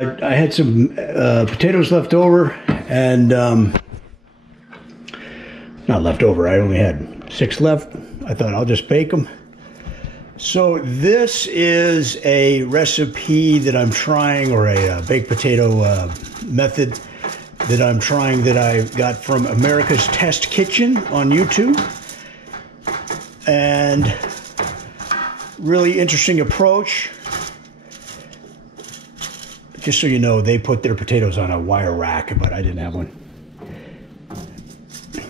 I had some potatoes left over, and not left over, I only had 6 left. I thought I'll just bake them. So this is a recipe that I'm trying, or a baked potato method that I'm trying, that I got from America's Test Kitchen on YouTube. And really interesting approach. Just so you know, they put their potatoes on a wire rack, but I didn't have one.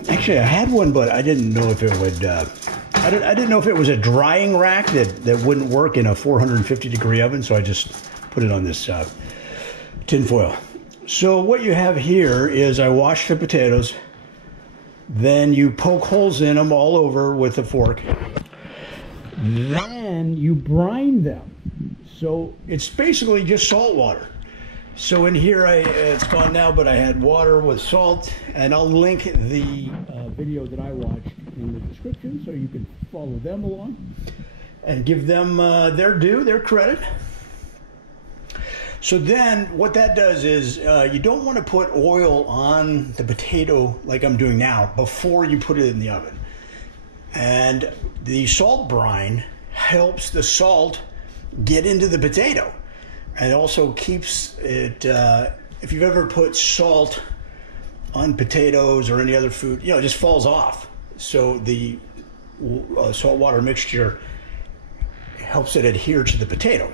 Actually, I had one, but I didn't know if it would, I didn't know if it was a drying rack that wouldn't work in a 450-degree oven, so I just put it on this tin foil. So what you have here is, I wash the potatoes, then you poke holes in them all over with a fork. Then you brine them. So it's basically just salt water. So in here, it's gone now, but I had water with salt, and I'll link the video that I watched in the description so you can follow them along and give them their due, their credit. So then what that does is, you don't want to put oil on the potato like I'm doing now before you put it in the oven. And the salt brine helps the salt get into the potato, and also keeps it, if you've ever put salt on potatoes or any other food, it just falls off. So the salt water mixture helps it adhere to the potato.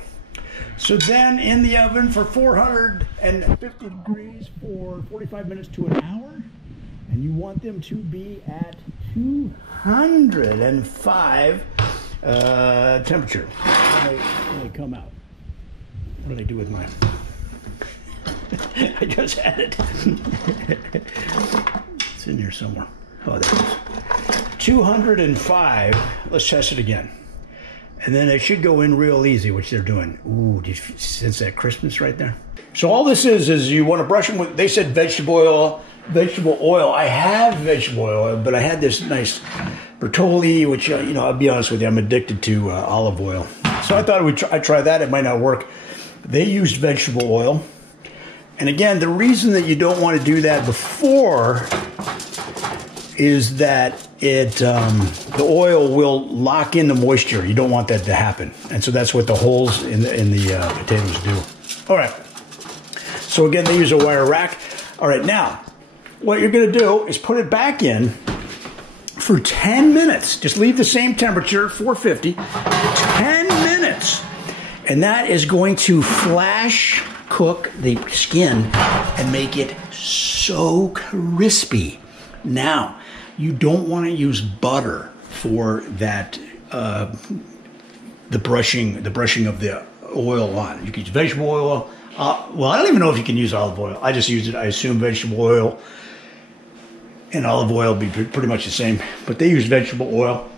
So then in the oven for 450 degrees for 45 minutes to an hour, and you want them to be at 205 temperature when they come out. What did I do with mine? I just had it. It's in here somewhere. Oh, there it is. 205. Let's test it again. And then it should go in real easy, which they're doing. Ooh, did you sense that crispness right there? So all this is you want to brush them with, they said vegetable oil. Vegetable oil. I have vegetable oil, but I had this nice Bertolli, which, I'll be honest with you, I'm addicted to olive oil. So I thought I'd try that. It might not work. They used vegetable oil. And again, the reason that you don't want to do that before is that the oil will lock in the moisture. You don't want that to happen. And so that's what the holes in the potatoes do. All right. So again, they use a wire rack. All right, now, what you're going to do is put it back in for 10 minutes. Just leave the same temperature, 450, 10 minutes. And that is going to flash cook the skin and make it so crispy. Now, you don't want to use butter for that, the brushing of the oil on. You can use vegetable oil. Well, I don't even know if you can use olive oil. I just use it. I assume vegetable oil and olive oil would be pretty much the same, but they use vegetable oil.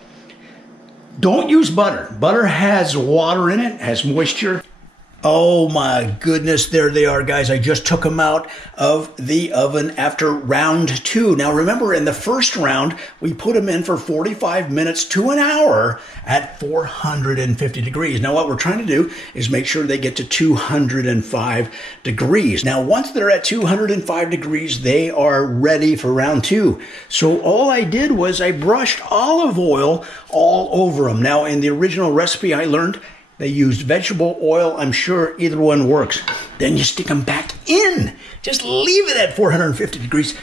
Don't use butter. Butter has water in it, has moisture. Oh my goodness, there they are, guys. I just took them out of the oven after round 2. Now remember, in the first round, we put them in for 45 minutes to an hour at 450 degrees. Now what we're trying to do is make sure they get to 205 degrees. Now once they're at 205 degrees, they are ready for round 2. So all I did was I brushed olive oil all over them. Now in the original recipe I learned, they used vegetable oil. I'm sure either one works. Then you stick them back in. Just leave it at 450 degrees.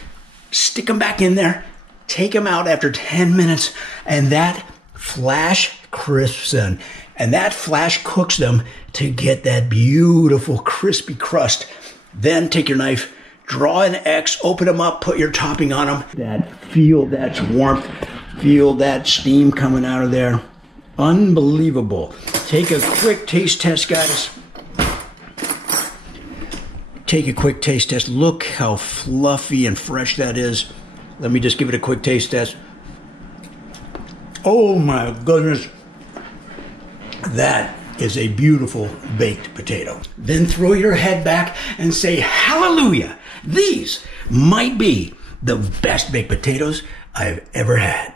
Stick them back in there. Take them out after 10 minutes. And that flash crisps them. And that flash cooks them to get that beautiful crispy crust. Then take your knife, draw an X, open them up, put your topping on them. Feel that warmth. Feel that steam coming out of there. Unbelievable. Take a quick taste test, guys. Take a quick taste test. Look how fluffy and fresh that is. Let me just give it a quick taste test. Oh my goodness. That is a beautiful baked potato. Then throw your head back and say, hallelujah. These might be the best baked potatoes I've ever had.